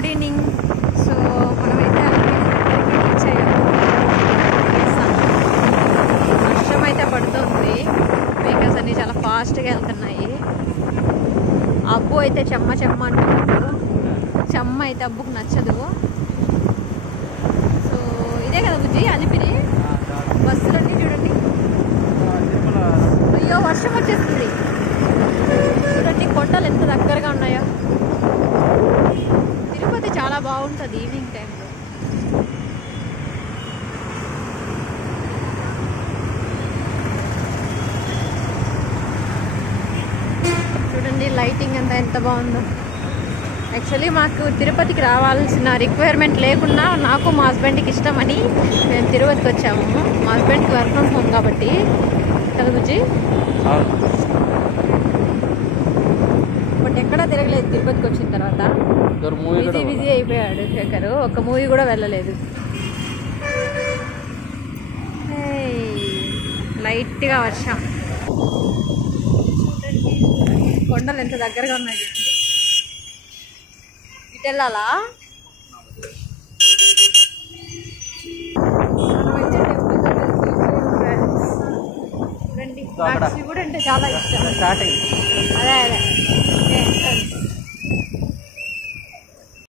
Good evening. So మనమైతే వర్షం అయితే పడుతుంది. వెహికల్స్ అన్నీ చాలా ఫాస్ట్గా వెళ్తున్నాయి. అబ్బు అయితే చెమ్మ చెమ్మ అంటున్నాడు. చెమ్మ అయితే అబ్బుకు నచ్చదు. సో ఇదే కదా బుజ్జి అలిపిరి. బస్సులన్నీ చూడండి. అయ్యో వర్షం వచ్చేస్తుంది. చూడండి కొండలు ఎంత దగ్గరగా ఉన్నాయో. తిరుపతి చాలా బాగుంటుంది ఈవినింగ్ టైంలో. చూడండి లైటింగ్ అంతా ఎంత బాగుందో. యాక్చువల్లీ మాకు తిరుపతికి రావాల్సిన రిక్వైర్మెంట్ లేకున్నా నాకు మా హస్బెండ్కి ఇష్టమని మేము తిరుపతికి వచ్చాము. మా హస్బెండ్కి వర్క్ ఫ్రమ్ హోమ్ కాబట్టి కదా బుజ్జి. బట్ ఎక్కడా తిరగలేదు తిరుపతికి వచ్చిన తర్వాత. బిజీ అయిపోయాడు శేఖర్. ఒక మూవీ కూడా వెళ్ళలేదు. లైట్గా వర్షం. కొండలు ఎంత దగ్గరగా ఉన్నాయి చూడండి. ఇటు వెళ్ళాలా? చూడండి నాకు శివుడు అంటే చాలా ఇష్టం. అదే